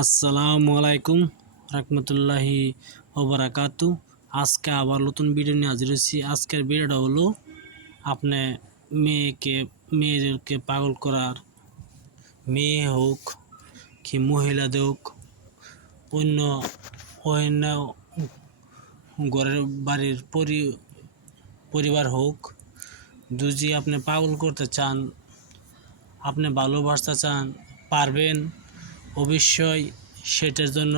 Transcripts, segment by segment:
আসসালামু আলাইকুম রহমতুল্লাহি ওবরাকাতু আজকে আবার নতুন ভিডিও নিয়ে হাজির হয়েছি। আজকের ভিডিওটা হলো আপনি মেয়েকে, মেয়েদেরকে পাগল করার। মেয়ে হোক কি মহিলাদের হোক, অন্য অন্য ঘরের বাড়ির পরি, পরিবার হোক, যদি আপনি পাগল করতে চান, আপনি ভালোবাসতে চান, পারবেন অবশ্যই সেটার জন্য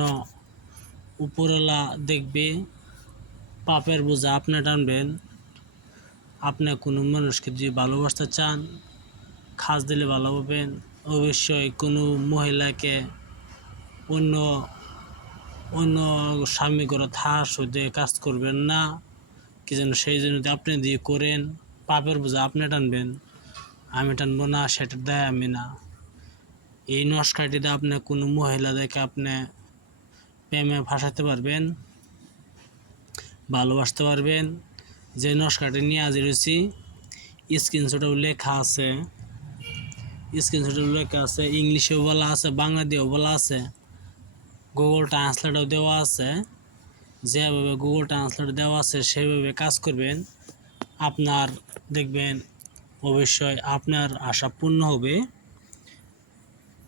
উপরওয়ালা দেখবে, পাপের বোঝা আপনি টানবেন। আপনি কোনো মানুষকে যদি ভালোবাসতে চান, খাস দিলে ভালো পাবেন অবশ্যই কোনো মহিলাকে অন্য অন্য স্বামী করে থার সইতে কাজ করবেন না। কি যেন সেই জন্য আপনি দিয়ে করেন, পাপের বোঝা আপনি টানবেন। আমি টানবো না সেটা দেয় আমি না। এই নস্কাটিতে আপনি কোনো মহিলাদেরকে আপনি প্রেমে ভাসাতে পারবেন, ভালোবাসতে পারবেন। যে নস্কাটি নিয়ে হাজির হয়েছি স্ক্রিনশটেও লেখা আছে। স্ক্রিনশটেও লেখা আছে, ইংলিশেও বলা আছে বাংলা দিয়েও বলা আছে গুগল ট্রান্সলেটও দেওয়া আছে। যেভাবে গুগল ট্রান্সলেট দেওয়া আছে, সেভাবে কাজ করবেন। আপনার, দেখবেন, অবশ্যই আপনার আশা পূর্ণ হবে।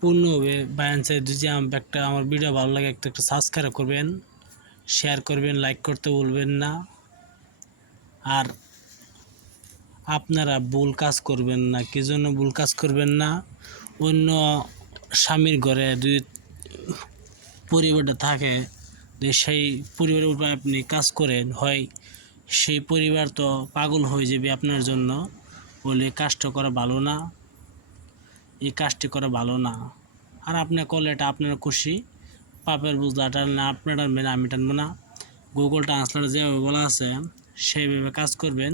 পূর্ণ হবে। বায়ান্সে যদি আমার একটা আমার ভিডিও ভালো লাগে, একটা একটা সাবস্ক্রাইব করবেন শেয়ার করবেন লাইক করতে বলবেন না। আর আপনারা ভুল কাজ করবেন না, কি জন্য ভুল কাজ করবেন না? অন্য স্বামীর ঘরে যদি পরিবারটা থাকে, যে সেই পরিবারের উপর আপনি কাজ করেন, হয় সেই পরিবার তো পাগল হয়ে যাবে আপনার জন্য, বলে কাজটা করা ভালো না। এই কাজটি করা ভালো না। আর আপনি করলে এটা আপনার খুশি। পাপের বুঝলাটা না আপনার টানবেন আমি টানবো না। গুগল ট্রান্সলেট যেভাবে বলা আছে, সেইভাবে কাজ করবেন,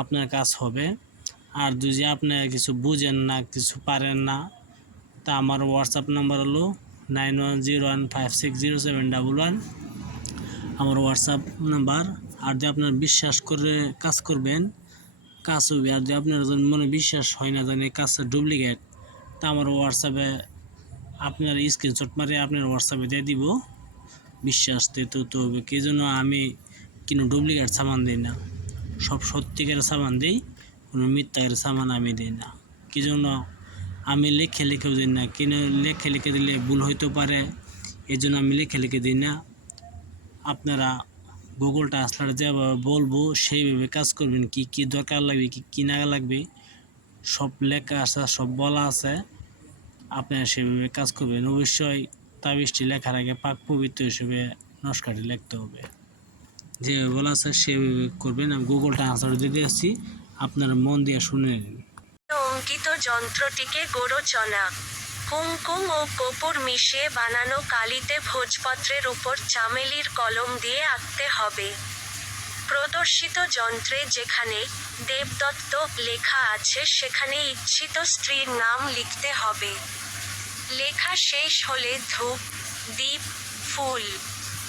আপনার কাজ হবে। আর যদি আপনি কিছু বুঝেন না, কিছু পারেন না, তা আমার হোয়াটসঅ্যাপ নাম্বার হলো nine one zero one five six zero seven double one আমার হোয়াটসঅ্যাপ নাম্বার আর যদি আপনার বিশ্বাস করে কাজ করবেন, কাজ হবে। আর যদি আপনার মনে বিশ্বাস হয় না জানি কাজটা ডুপ্লিকেট তা আমার হোয়াটসঅ্যাপে আপনার স্ক্রিনশট মারে আপনার হোয়াটসঅ্যাপে দিয়ে দিব। বিশ্বাস দিতে তো হবে। কি জন্য আমি কোনো ডুপ্লিকেট সামান দিই না। সব সত্যিকারের সামান দিই, কোনো মিথ্যাকের সামান আমি দিই না। কি জন্য আমি লেখে লিখেও দিই না। কিনে লেখে লিখে দিলে ভুল হইতে পারে এই জন্য আমি লিখে লিখে দিই না। আপনারা গুগল ট্রান্সলেট যেভাবে বলব, সেইভাবে কাজ করবেন কি কি দরকার লাগবে, কি কি না লাগবে। লেখা আছে, সব বলা আছে, আপনারা সেভাবে কাজ করবেন। অবশ্যই তাবিজটি লেখার আগে পাক পবিত্র হিসেবে নস্কারটি লিখতে হবে। যেভাবে বলা আছে সেভাবে করবেন। আমি গুগল ট্রান্সলেট দিয়ে দিয়েছি, আপনারা মন দিয়ে শুনে নিন। অঙ্কিত যন্ত্রটিকে গোরচনা কুমকুম ও কপুর মিশিয়ে বানানো কালিতে ভোজপত্রের উপর চামেলির কলম দিয়ে আঁকতে হবে। প্রদর্শিত যন্ত্রে যেখানে দেবদত্ত লেখা আছে, সেখানে ইচ্ছিত স্ত্রীর নাম লিখতে হবে। লেখা শেষ হলে ধূপ, দীপ, ফুল,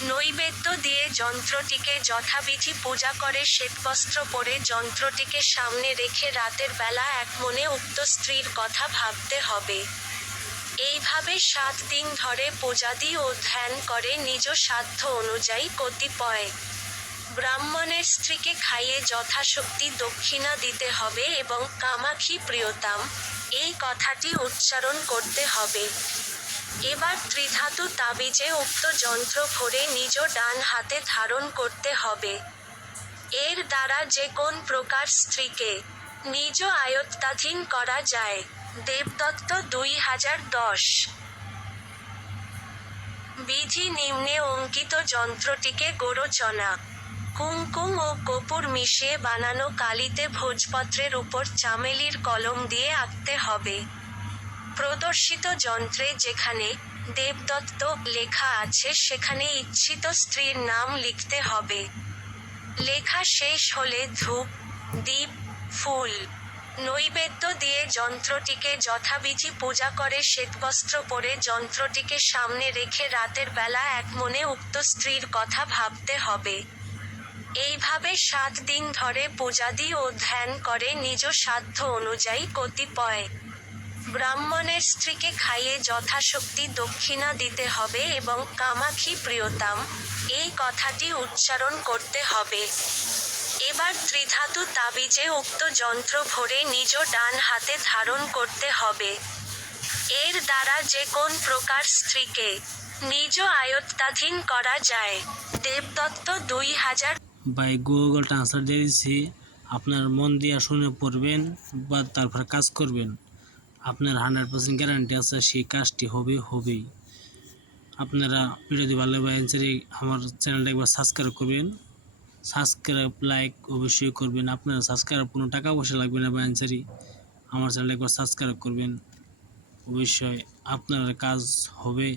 নৈবেদ্য দিয়ে যন্ত্রটিকে যথাবিধি পূজা করে, শ্বেতবস্ত্র পরে যন্ত্রটিকে সামনে রেখে রাতের বেলা এক মনে উক্ত স্ত্রীর কথা ভাবতে হবে। এইভাবে সাত দিন ধরে পূজাদি ও ধ্যান করে নিজ সাধ্য অনুযায়ী কতিপয় ব্রাহ্মণের স্ত্রীকে খাইয়ে যথাশক্তি দক্ষিণা দিতে হবে এবং কামাক্ষী প্রিয়তাম। এই কথাটি উচ্চারণ করতে হবে। এবার ত্রিধাতু তাবিজে উক্ত যন্ত্র ভরে নিজ ডান হাতে ধারণ করতে হবে। এর দ্বারা যে কোন প্রকার স্ত্রীকে নিজ আয়ত্তাধীন করা যায়, দেবদত্ত দুই হাজার দশ। বিধি নিম্নে অঙ্কিত যন্ত্রটিকে গোরচনা। কুমকুম ও কপুর মিশিয়ে বানানো কালিতে ভোজপত্রের উপর চামেলির কলম দিয়ে আঁকতে হবে। প্রদর্শিত যন্ত্রে যেখানে দেবদত্ত লেখা আছে, সেখানে ইচ্ছিত স্ত্রীর নাম লিখতে হবে। লেখা শেষ হলে ধূপ, দীপ, ফুল, নৈবেদ্য দিয়ে যন্ত্রটিকে যথাবিধি পূজা করে শ্বেতবস্ত্র পরে যন্ত্রটিকে সামনে রেখে রাতের বেলা এক মনে উক্ত স্ত্রীর কথা ভাবতে হবে। এইভাবে সাত দিন ধরে পূজাদি ও ধ্যান করে নিজ সাধ্য অনুযায়ী কতিপয় ব্রাহ্মণের স্ত্রীকে খাইয়ে যথাশক্তি দক্ষিণা দিতে হবে এবং কামাখি প্রিয়তাম, এই কথাটি উচ্চারণ করতে হবে। এবার ত্রিধাতু তাবিজে উক্ত যন্ত্র ভরে নিজ ডান হাতে ধারণ করতে হবে। এর দ্বারা যে কোন প্রকার স্ত্রীকে নিজ আয়ত্তাধীন করা যায়, দেবদত্ত দুই হাজার বাই গুগল ট্রান্সলেট দিয়ে দিচ্ছি আপনার মন দিয়ে শুনে পড়বেন বা তারপর কাজ করবেন। আপনার হান্ড্রেড পার্সেন্ট গ্যারান্টি আছে, সেই কাজটি হবে, হবেই। আপনারা ভিডিওটি ভালো লাগলে আমার চ্যানেলটা একবার সাবস্ক্রাইব করবেন। সাবস্ক্রাইব লাইক অবশ্যই করবেন। আপনারা সাবস্ক্রাইব কোনো টাকা পয়সা লাগবে না বায়ানসারি আমার চ্যানেল একবার সাবস্ক্রাইব করবেন। অবশ্যই আপনার কাজ হবে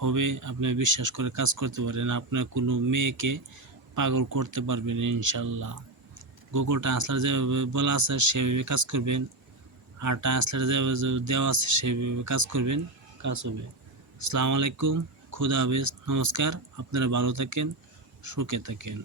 হবে। আপনি বিশ্বাস করে কাজ করতে পারেন। আপনার কোনো মেয়েকে পাগল করতে পারবেন ইনশাল্লাহ। গুগল ট্রান্সলেট যেভাবে বলা আছে, সেভাবে কাজ করবেন। আর ট্রান্সলেট যেভাবে দেওয়া আছে, সেভাবে কাজ করবেন, কাজ হবে। আসসালামু আলাইকুম, খুদা হাফেজ, নমস্কার, আপনারা ভালো থাকেন, সুখে থাকেন।